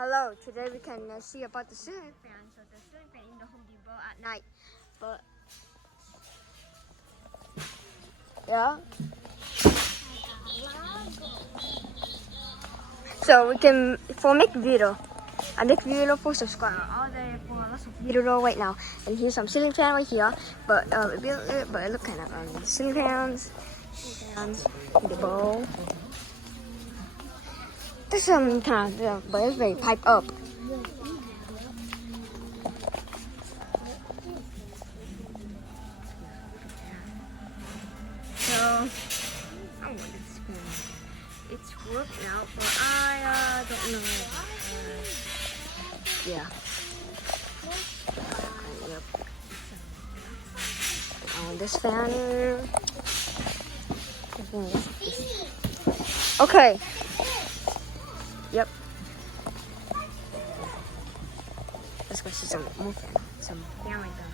Hello, today we can see about the ceiling fan. So the ceiling fan in the Home Depot at night. But yeah. So we can make video. I make video for subscribe. All there for lots of video right now. And here's some ceiling fan right here. But it look kind of ceiling fans in the bowl. There's some kind of but it's very piped up. So I want this fan. It's working out, but I don't know. Yeah. Yep. This fan. Okay. Yep. Let's go see some more fan. Some fan right there.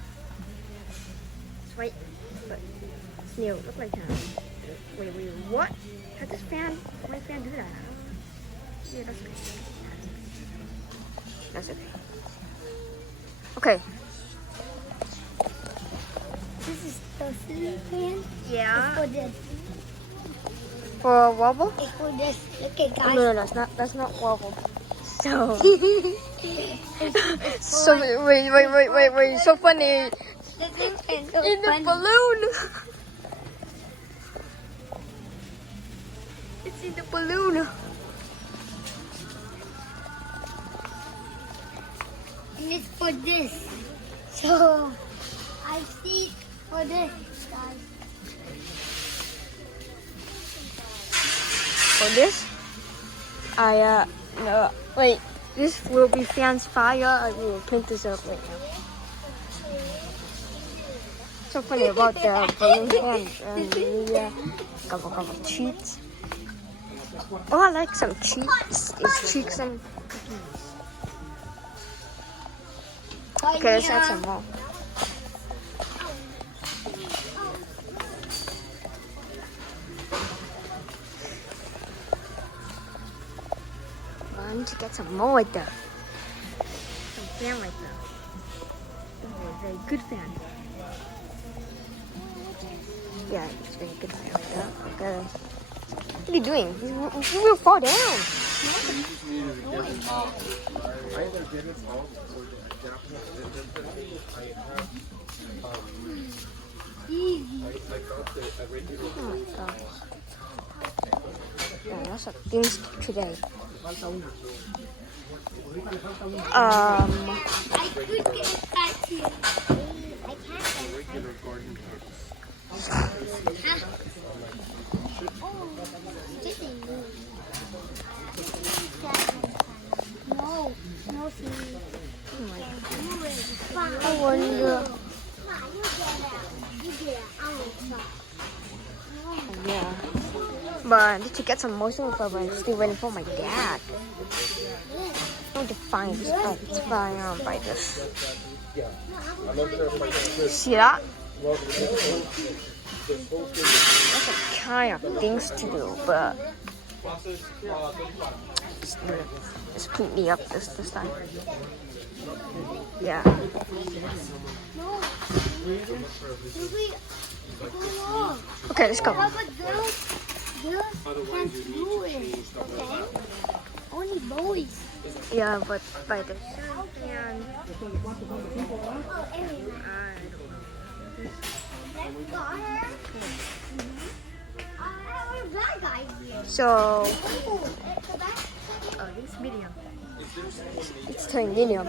It's white, but it's new. Look like that. Wait, what? How does my fan do that? Yeah, that's okay. That's okay. Okay. This is the ceiling fan. Yeah. It's for this. For wobble? It's for this. Okay, guys. No, that's not wobble. So, It's so wait, so funny. The ceiling fan so In the funny. balloon. It's in the balloon. And it's for this. So I see for this, guys. For this, no, wait. This will be fans fire. I will print this up right now. So funny about the balloon fans and the couple cheats. Oh, I like some cheats. It's cheeks and cookies. Okay, let's add some more. I need to get some more right there. Some fan right there. Very good fan. Yeah, it's very good fan right there. Okay. What are you doing? You will fall down. Yeah, lots of things today. I could get that too. I can't. No, see. I wonder. Yeah. But I need to get some motion cover. I'm still waiting for my dad. I need to find this. Oh, it's fine by this. See that? Lots of kind of things to do, but it's clean me up this time. Yeah. Okay, let's go. Girls can't do it, okay? Only boys. Yeah, but by the so this medium. It's turning medium.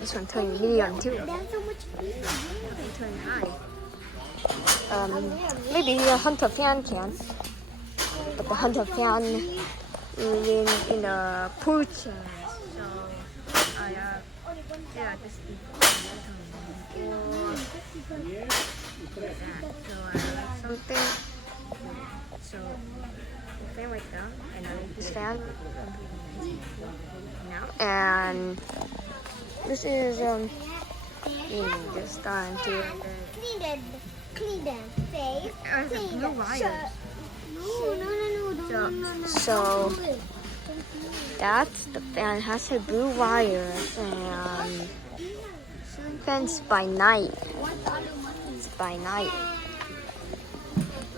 This one turning medium too. Turning high. Maybe the hunter fan can, but the hunter fan in the pool chair. So yeah, this is something. So the fan right there, and I like this fan now. And this is just time to Clean them, face. blue wires. No. So That's the fan. It has a blue wires and ceiling fans by night. It's by night.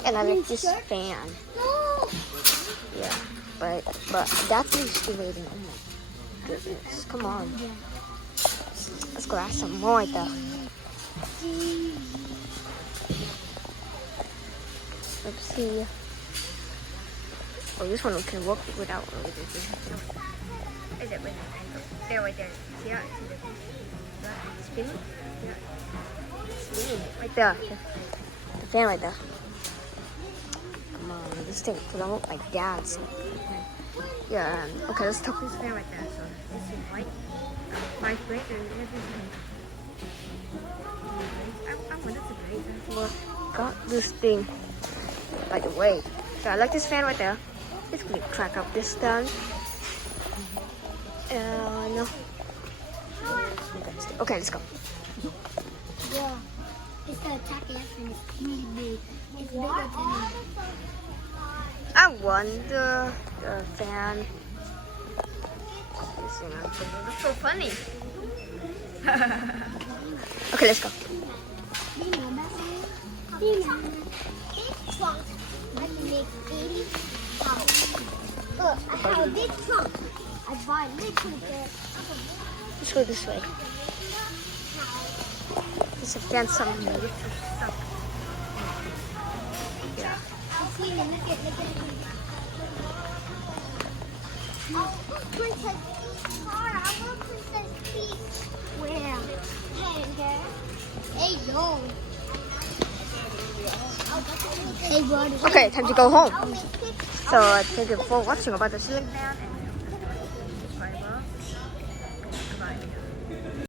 And I like this fan. No. Yeah, but that's insulating. Oh my goodness! Come on. Let's go add some more though. Let's see. Oh, this one can work without really big. Is it with an angle? There, right there. See that? See the spinning? Yeah. Spinning. Right there. The fan right there. Come on, this thing, because I want my dad's. Yeah, okay, let's talk this fan right there. So, this is white. 5 grade and everything. I want it to grade. Well, got this thing, by the way. So I like this fan right there. It's gonna crack up this stand. No. Okay, let's go. Yeah. It's the attack and it's really big. It's bigger than me. I won the fan. This thing, it's so funny. Okay, let's go. This trunk, I can make 80 dollars. Look, I have this trunk. I buy literally that. Let's go this way. It's a fan something. Yeah. Look at. Oh, Princess Peach car. I want Princess Peach. Where? Hey, yo. Hey, buddy. Okay, time to go home. So thank you for watching about the ceiling fan.